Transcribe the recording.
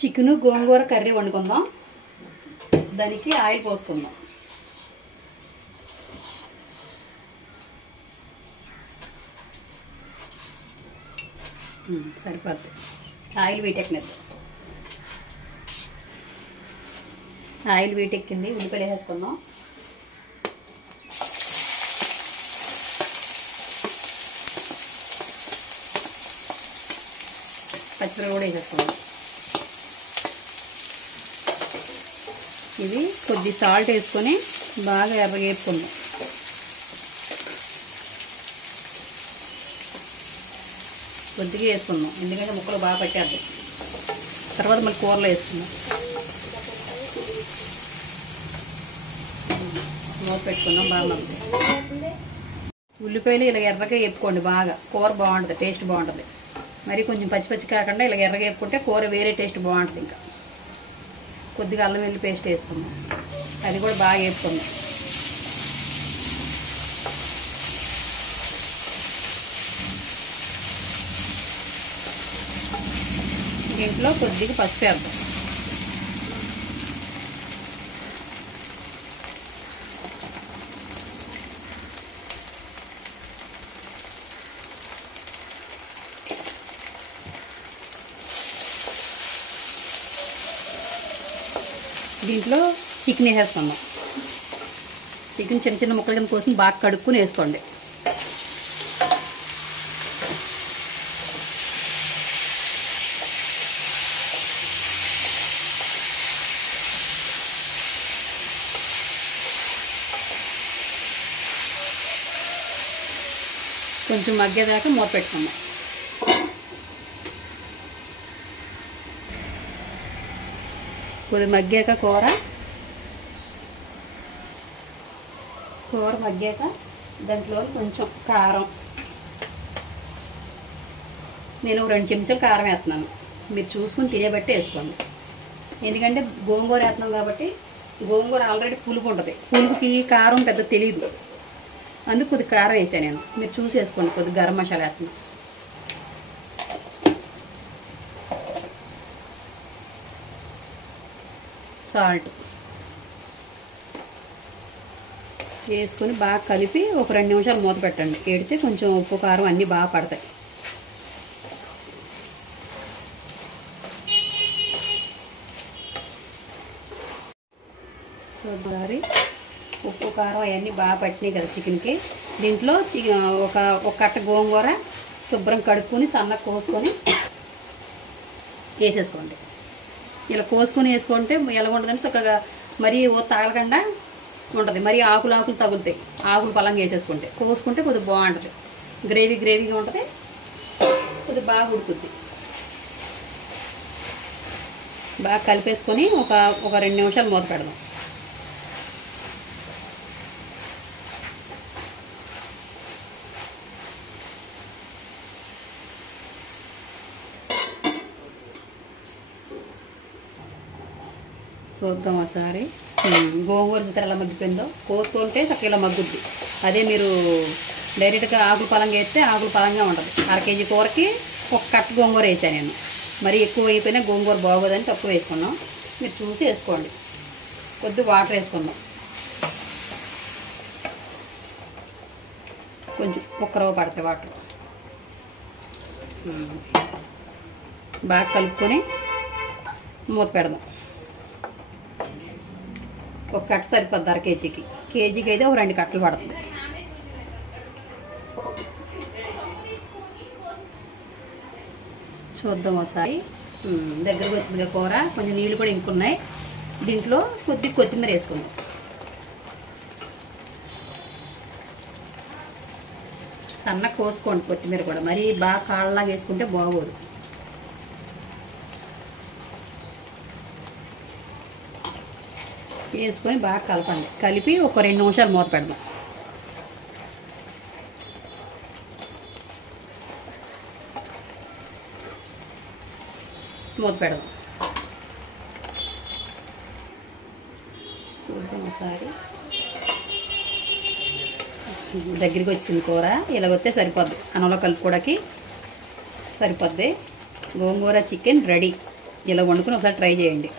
Chicken గోంగూర curry వండుకుందాం. దానికి oil పోసుకుందాం. సరిపోద్ది. ఆయిల్ వీటెక్కినది. ఆయిల్ వీటెక్కింది. ఉల్లిపాయలు వేసుకుందాం. పచ్చిమిరపకాయ కూడా వేసేసుకుందాం. ఇది కొద్ది సాల్ట్ వేసుకొని బాగా ఎర్రగేపుకుందాం. కొద్దిగా వేసుకుందాం, ఎందుకంటే ముక్కలు బాగా పట్టేద్దాం. తర్వాత మళ్ళీ కూరలో వేసుకుందాం. మూత పెట్టుకుందాం. బాగా మగ్గుతాయి. ఉల్లిపాయలు ఇలా ఎర్రగా వేపుకోండి. బాగా కూర బాగుంటుంది, టేస్ట్ బాగుంటుంది. మరి కొంచెం పచ్చి పచ్చి కాకుండా ఇలా ఎర్రగా వేపుకుంటే కూర వేరే టేస్ట్ బాగుంటుంది. ఇంకా కొద్దిగా అల్లం వెల్లుల్లి పేస్ట్ వేసుకుందాం. అది కూడా బాగా వేపుకుందాం. దీంట్లో కొద్దిగా పసుపు వేద్దాం. దీంట్లో చికెన్ వేసేస్తున్నాం. చికెన్ చిన్న చిన్న ముక్కల కింద కోసం బాగా కడుక్కుని వేసుకోండి. కొంచెం మగ్గేదాకా మూత పెట్టుకుందాం. కొద్దిగా మగ్గాక కూర మగ్గాక దాంట్లో కొంచెం కారం, నేను 2 చెంచాలు కారం వేస్తున్నాను. మీరు చూసుకుని తినేబట్టి వేసుకోండి. ఎందుకంటే గోంగూర వేస్తున్నాం కాబట్టి గోంగూర ఆల్రెడీ పులుపు ఉంటుంది. పులుపుకి కారం పెద్ద తెలియదు, అందుకు కొద్దిగా కారం వేసాను నేను. మీరు చూసి వేసుకోండి. కొద్దిగా గరం మసాలా వేస్తున్నాను. సాల్ట్ వేసుకొని బాగా కలిపి ఒక 2 నిమిషాలు మూత పెట్టండి. ఎడితే కొంచెం ఉప్పు కారం అన్నీ బాగా పడతాయి. సో ఒకసారి ఉప్పు కారం అవన్నీ బాగా పట్టినాయి కదా చికెన్కి. దీంట్లో ఒక కట్ట గోంగూర శుభ్రం కడుక్కొని సన్నగా కోసుకొని వేసేసుకోండి. ఇలా కోసుకొని వేసుకుంటే ఎలా ఉంటుందంటే చక్కగా మరీ తగలకుండా ఉంటుంది. మరీ ఆకులు తగులుతాయి. ఆకులు పలంగా వేసేసుకుంటే కోసుకుంటే కొద్దిగా బాగుంటుంది. గ్రేవీగా ఉంటుంది. కొద్దిగా బాగా ఉడుకుద్ది. బాగా కలిపేసుకొని ఒక 2 నిమిషాలు మూత పెడదాం. చూద్దాం ఒకసారి. గోంగూర చూస్తే ఎలా మగ్గిపోయిందో. కోసుకుంటే చక్కగా ఇలా మగ్గుద్ది. అదే మీరు డైరెక్ట్గా ఆకులు పలంగా వేస్తే ఆకులు పలంగా ఉంటుంది. 1/2 కేజీ కూరకి ఒక కట్ట గోంగూర వేసాను నేను. మరీ ఎక్కువ అయిపోయినా గోంగూర బాగోదని తక్కువ వేసుకున్నాం. మీరు చూసి వేసుకోండి. కొద్దిగా వాటర్ వేసుకుందాం. కొంచెం కుక్కరవ పడతాయి వాటర్. బాగా కలుపుకొని మూత పెడదాం. ఒక కట్ట సరిపోద్ది 1/2 కేజీకి. కేజీకి అయితే ఒక 2 కట్టలు పడుతుంది. చూద్దాం ఒకసారి. దగ్గరకు వచ్చింది కూర. కొంచెం నీళ్ళు కూడా ఇంకున్నాయి. దీంట్లో కొద్దిగా కొత్తిమీర వేసుకుందాం. సన్నగా కోసుకోండి కొత్తిమీర కూడా. మరీ బాగా కాళ్ళలాగా వేసుకుంటే బాగోదు. వేసుకొని బాగా కలపండి. కలిపి ఒక 2 నిమిషాలు మూత పెడదాం. మూత పెడదాం. చూద్దాం ఒకసారి. దగ్గరికి వచ్చింది కూర. ఇలాగొస్తే సరిపోద్ది. అన్నంలో కలుపుకోవడానికి సరిపోద్ది. గోంగూర చికెన్ రెడీ. ఇలా వండుకుని ఒకసారి ట్రై చేయండి.